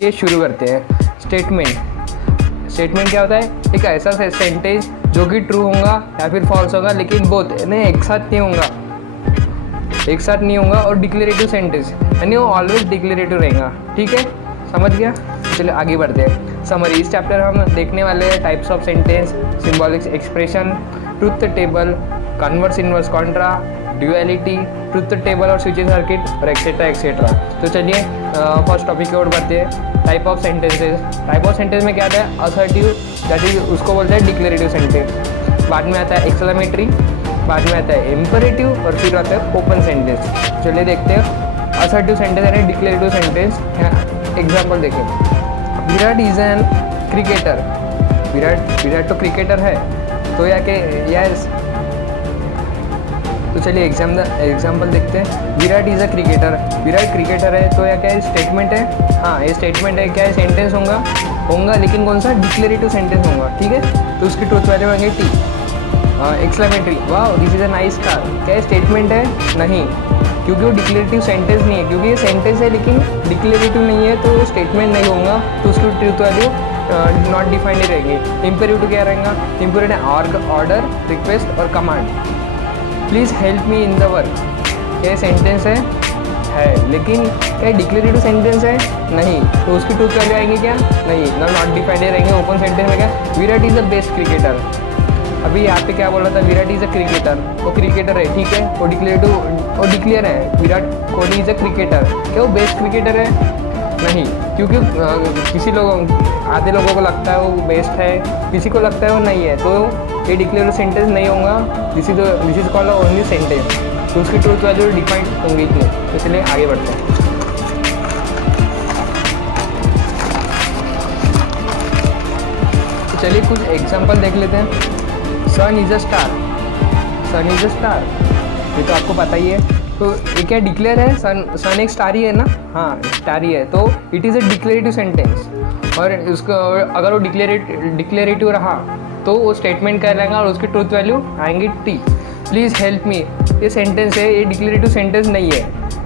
ये शुरू करते हैं। स्टेटमेंट क्या होता है? एक ऐसा सेंटेंस जो कि ट्रू होगा या फिर फॉल्स होगा, लेकिन बोथ नहीं एक साथ नहीं होगा और डिक्लेरेटिव सेंटेंस यानी वो ऑलवेज डिक्लेरेटिव रहेगा। ठीक है, समझ गया? चलिए आगे बढ़ते हैं। समरी, इस चैप्टर हम देखने वाले हैं types of sentence, symbolic expression, truth table, converse inverse Contra, duality, truth table और स्विचिंग सर्किट और एक्सेट्रा। तो चलिए फर्स्ट टॉपिक की ओर बढ़ते हैं। Type of sentences. Type of sentence में क्या आता है? असर्टिव, दैट इज उसको बोलते हैं डिक्लेरेटिव सेंटेंस। बाद में आता है एक्सक्लेमेटरी, बाद में आता है इम्परेटिव और फिर आता है ओपन सेंटेंस। चलिए देखते हैं असर्टिव सेंटेंस यानी डिक्लेरेटिव सेंटेंस। एग्जाम्पल देखें, Virat is an cricketer. Virat तो क्रिकेटर है, तो या के यस। तो चलिए एग्जाम्पल देखते हैं। Virat is a cricketer, Virat cricketer है, तो या क्या है? स्टेटमेंट है। हाँ, ये स्टेटमेंट है। क्या है? सेंटेंस होगा लेकिन कौन सा? डिक्लेरेटिव सेंटेंस होगा। ठीक है, तो उसकी ट्रुथ वैल्यू होंगे टी। एक्सक्लेमेटरी, वाह this is a nice car. क्या है? स्टेटमेंट है? नहीं, क्योंकि वो डिक्लेरेटिव सेंटेंस नहीं है, क्योंकि ये सेंटेंस है लेकिन डिक्लेरेटिव नहीं है, तो स्टेटमेंट नहीं होगा, तो उसकी ट्रुथ वैल्यू नॉट डिफाइंड ही रहेगी। इम्पेरेटिव क्या रहेगा? इम्पेरेटिव ऑर्डर, रिक्वेस्ट और command. Please help me in the work. क्या सेंटेंस है लेकिन क्या डिक्लेरेटिव सेंटेंस है? नहीं, तो उसकी ट्रुथ वैल्यू आएंगे क्या? नहीं, नॉट डिफाइंड रहेंगे। ओपन सेंटेंस में क्या? Virat is the best cricketer. अभी यहाँ पे क्या बोल रहा था? विराट इज़ अ क्रिकेटर, वो क्रिकेटर है। ठीक है, वो डिक्लेयर है, Virat Kohli is a cricketer. क्या वो बेस्ट क्रिकेटर है? नहीं, क्योंकि आधे लोगों को लगता है वो बेस्ट है, किसी को लगता है वो नहीं है, तो ये डिक्लेरेटिव सेंटेंस नहीं होगा। This is called only sentence, तो उसकी ट्रुथ वैल्यू डिफाइंड होंगी इतनी। तो चलिए आगे बढ़ते हैं। तो चलिए कुछ एग्जांपल देख लेते हैं। सन इज अ स्टार, ये तो आपको पता ही है। तो ये क्या डिक्लेयर है? सन एक स्टार ही है ना? हाँ, स्टार ही है, तो it is a declarative sentence. और उसको अगर वो डिक्लेरेटिव रहा तो वो स्टेटमेंट कहलाएगा और उसकी ट्रुथ वैल्यू आएंगी टी। प्लीज़ हेल्प मी, ये सेंटेंस है, ये डिक्लेरेटिव सेंटेंस नहीं है।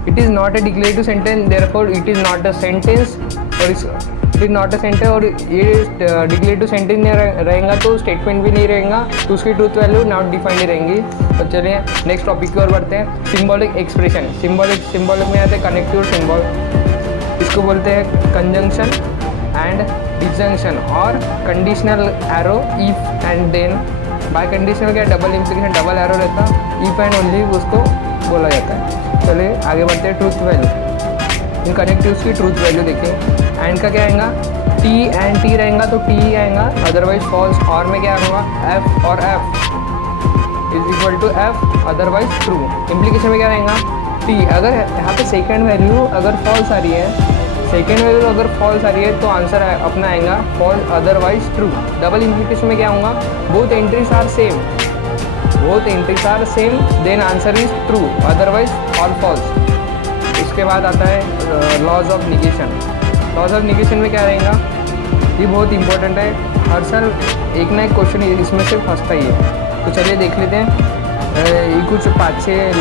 It is not a declarative sentence, therefore it is not a sentence. और it is not a sentence, और ये डिक्लेरेटिव सेंटेंस नहीं रहेगा तो स्टेटमेंट भी नहीं रहेगा, तो उसकी ट्रुथ वैल्यू नॉट डिफाइंड ही रहेंगी। तो चलिए नेक्स्ट टॉपिक की ओर बढ़ते हैं। Symbolic expression. सिंबॉलिक में आते हैं कनेक्टिव सिंबल, इसको बोलते हैं कंजंक्शन एंड डिजंक्शन और conditional arrow, if and then. Biconditional क्या? डबल इम्प्लीकेशन, डबल एरो रहता, इफ एंड ओनली उसको बोला जाता है। चलिए आगे बढ़ते हैं। ट्रूथ वैल्यू, इन कनेक्टिव्स की ट्रूथ वैल्यू देखिए। एंड का क्या आएगा? टी एंड टी रहेगा तो टी ही आएगा, अदरवाइज फॉल्स। और में क्या होगा? एफ और F is equal to F, otherwise true. Implication में क्या रहेगा? टी। अगर यहाँ पे सेकेंड वैल्यू अगर फॉल्स आ रही है, तो आंसर अपना आएगा false, otherwise true. Double implication में क्या होगा? Both entries are same, then answer is true, otherwise all false. इसके बाद आता है laws of negation. Laws of negation में क्या रहेगा? ये बहुत इंपॉर्टेंट है, हर साल एक ना एक क्वेश्चन इसमें से फंसता ही है। तो चलिए देख लेते हैं। ये कुछ 5-6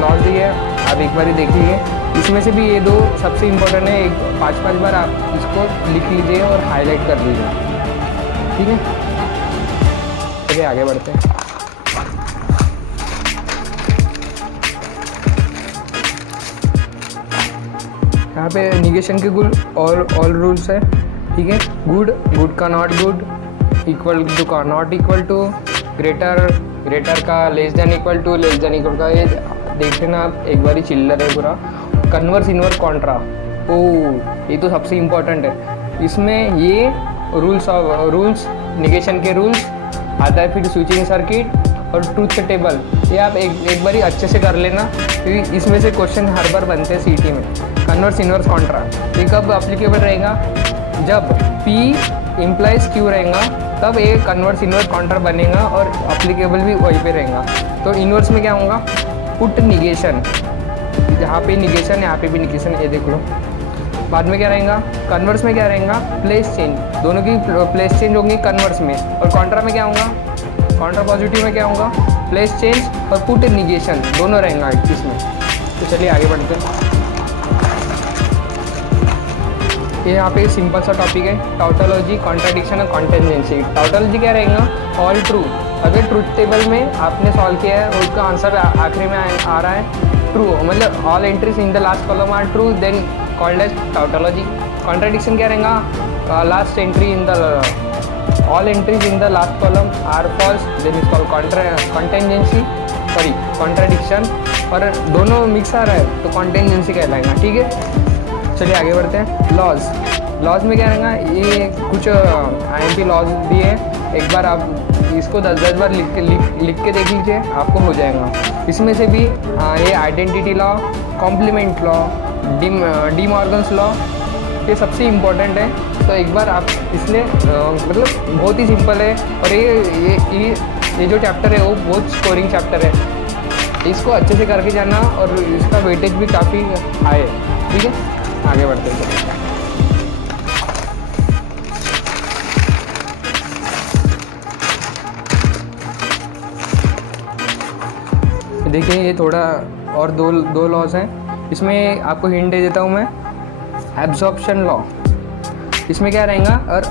लॉज दिए है, आप एक बार देखिए। इसमें से भी ये दो सबसे इम्पोर्टेंट है, 5-5 बार आप इसको लिख लीजिए और हाईलाइट कर लीजिए। ठीक है, चलिए आगे बढ़ते हैं। यहाँ पे निगेशन के गुड ऑल रूल्स है। ठीक है, गुड का नॉट गुड, इक्वल टू का नॉट इक्वल टू, ग्रेटर का लेस देन इक्वल का। ये देख लेना आप एक बार ही, चिल्लर है पूरा। कन्वर्स इनवर्स कॉन्ट्रा, ये तो सबसे इम्पोर्टेंट है। इसमें ये रूल्स निगेशन के रूल्स आता है, फिर स्विचिंग सर्किट और ट्रूथ टेबल। ये आप एक बार ही अच्छे से कर लेना, क्योंकि इसमें से क्वेश्चन हर बार बनते हैं सीटी में। कन्वर्स इनवर्स कॉन्ट्रा ये कब अप्लीकेबल रहेगा? जब P इम्प्लाइज Q रहेगा, तब ये कन्वर्स इनवर्स कॉन्ट्रा बनेगा और अप्लीकेबल भी वहीं पे रहेगा। तो इनवर्स में क्या होगा? पुट निगेशन, जहाँ पे निगेशन यहाँ पे भी निगेशन, ये देख लो। बाद में क्या रहेगा? कन्वर्स में क्या रहेगा? प्लेस चेंज, दोनों की प्लेस चेंज होंगी कन्वर्स में। और कॉन्ट्रा में क्या होगा? कॉन्ट्रा पॉजिटिव में क्या होगा? प्लेस चेंज और पुट निगेशन दोनों रहेगा इसमें। तो चलिए आगे बढ़ते हैं। ये यहाँ पे सिंपल सा टॉपिक है, टाउटोलॉजी, कॉन्ट्राडिक्शन और कॉन्टेंजेंसी। टाउटोलॉजी क्या रहेगा, ऑल ट्रू। अगर ट्रूथ टेबल में आपने सॉल्व किया है और उसका आंसर आखिरी में आ रहा है ट्रू, मतलब all entries in the last column are true, then called as tautology. Contradiction क्या रहेगा, last entry in the all entries in the last column are false, then is called contingency, sorry contradiction. और दोनों mix आ रहा है तो कॉन्टेंजेंसी कहलाएगा, ठीक है। चलिए आगे बढ़ते हैं। लॉज में क्या रहेगा, ये कुछ IMP लॉज दिए हैं, एक बार आप इसको 10 बार लिख के देख लीजिए, आपको हो जाएगा। इसमें से भी ये identity law, complement law, De Morgan's law, ये सबसे इम्पोर्टेंट है। तो एक बार आप इसलिए मतलब बहुत ही सिंपल है, और ये जो चैप्टर है वो बहुत स्कोरिंग चैप्टर है, इसको अच्छे से करके जाना, और इसका वेटेज भी काफ़ी हाई है, ठीक है। आगे बढ़ते हैं। देखिए ये थोड़ा और दो लॉज हैं, इसमें आपको हिंट दे देता हूँ मैं। एब्जॉर्प्शन लॉ, इसमें क्या रहेगा, और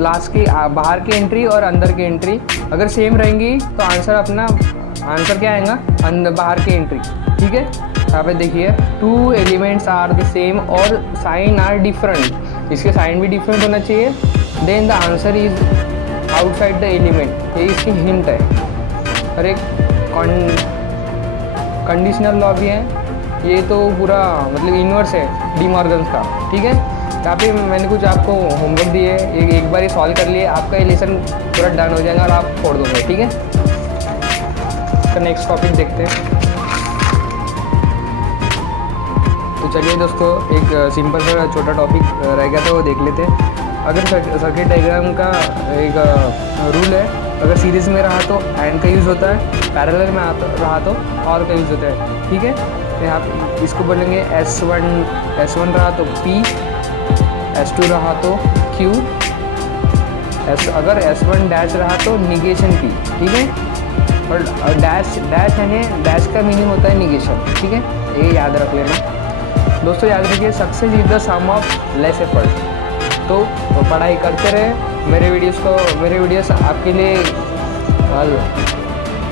लास्ट की बाहर की एंट्री और अंदर की एंट्री अगर सेम रहेंगी तो आंसर क्या आएगा, बाहर की एंट्री, ठीक है। यहाँ पे देखिए, 2 एलिमेंट्स आर द सेम और साइन आर डिफरेंट, इसके साइन भी डिफरेंट होना चाहिए, then the answer is outside the element, ये इसकी हिंट है। और एक कंडीशनल लॉ भी है, ये तो पूरा मतलब इन्वर्स है डी मॉर्गन्स का, ठीक है। यहाँ पे मैंने कुछ आपको होमवर्क दिए, एक बार ये सॉल्व कर लिए, आपका ये लेसन पूरा डन हो जाएगा और आप छोड़ दोगे, ठीक है। तो नेक्स्ट टॉपिक देखते हैं। तो चलिए दोस्तों, एक सिंपल सा छोटा टॉपिक रह गया था, वो देख लेते हैं। अगर सर्किट डायग्राम का एक रूल है, अगर सीरीज में रहा तो एंड का यूज़ होता है, पैरेलल में रहा तो और का यूज़ होता है, ठीक है। तो यहाँ इसको बोलेंगे S1 रहा तो P, S2 रहा तो Q, अगर S1 डैश रहा तो निगेशन P, ठीक है। और डैश यानी डैश का मीनिंग होता है निगेशन, ठीक है, ये याद रख लेना दोस्तों। याद रखिए, success is the sum of less effort. तो पढ़ाई करते रहे, मेरे वीडियोस आपके लिए